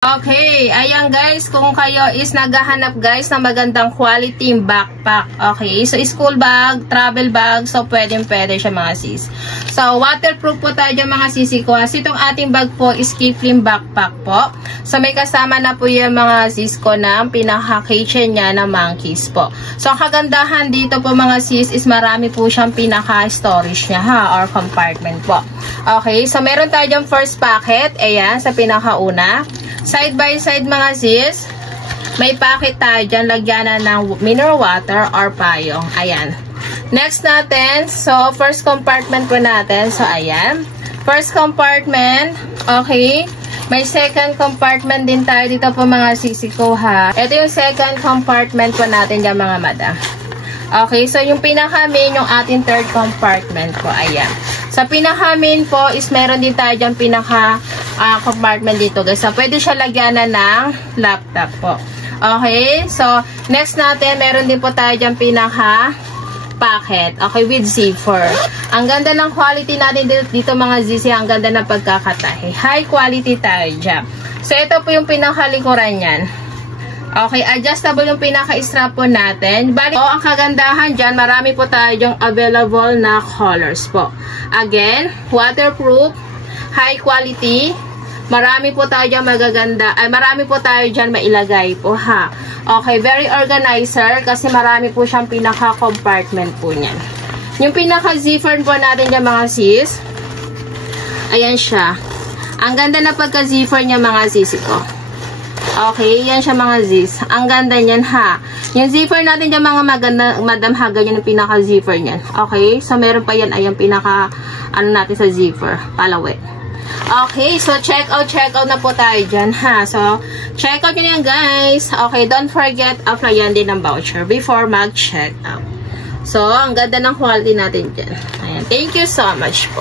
Okay, ayan guys, kung kayo is naghahanap guys ng magandang quality backpack. Okay, so school bag, travel bag, so pwede siya mga sis. So waterproof po tayo dyan mga sisi ko. Kasi itong ating bag po is Kipling backpack po. So may kasama na po yung mga sis ko na pinaka-kitchen niya na monkeys po. So ang kagandahan dito po mga sis is marami po siyang pinaka-storage niya ha, or compartment po. Okay, so meron tayo dyan first packet, ayan, sa pinakauna. Side by side mga sis, may packet tayo dyan, lagyanan ng mineral water or payong. Ayan. Next natin, so first compartment po natin. So ayan. First compartment, okay. May second compartment din tayo dito po mga sisi ko ha. Ito yung second compartment po natin dyan mga madam. Okay, so yung pinaka-main yung ating third compartment po. Ayan. Sa pinaka-main po is meron din tayo dyan compartment dito guys. So pwede siya lagyanan ng laptop po. Okay, so next natin meron din po tayo dyan pinaka-packet. Okay, with zipper. Ang ganda ng quality natin dito mga zizi. Ang ganda ng pagkakatahi. High quality tayo dyan. So ito po yung pinaka-likuran yan. Okay, adjustable yung pinaka-strap po natin. Bali po, ang kagandahan dyan, marami po tayo yung available na colors po. Again, waterproof, high quality, marami po tayo dyan magaganda, marami po tayo dyan mailagay po ha. Okay, very organizer kasi marami po siyang pinaka-compartment po niyan. Yung pinaka-zipper po natin dyan mga sis, ayan siya. Ang ganda na pagka-zipper niya mga sis ko. Okay, yan siya mga zis. Ang ganda niyan ha. Yung zipper natin dyan mga madam ha, ganyan yung pinaka-zipper niyan. Okay, so meron pa yan, ayan ano natin sa zipper, palawit. Okay, so check out na po tayo dyan ha. So, check out nyo yan guys. Okay, don't forget, applyan din ng voucher before mag-check out. So, ang ganda ng quality natin dyan. Ayan, thank you so much po.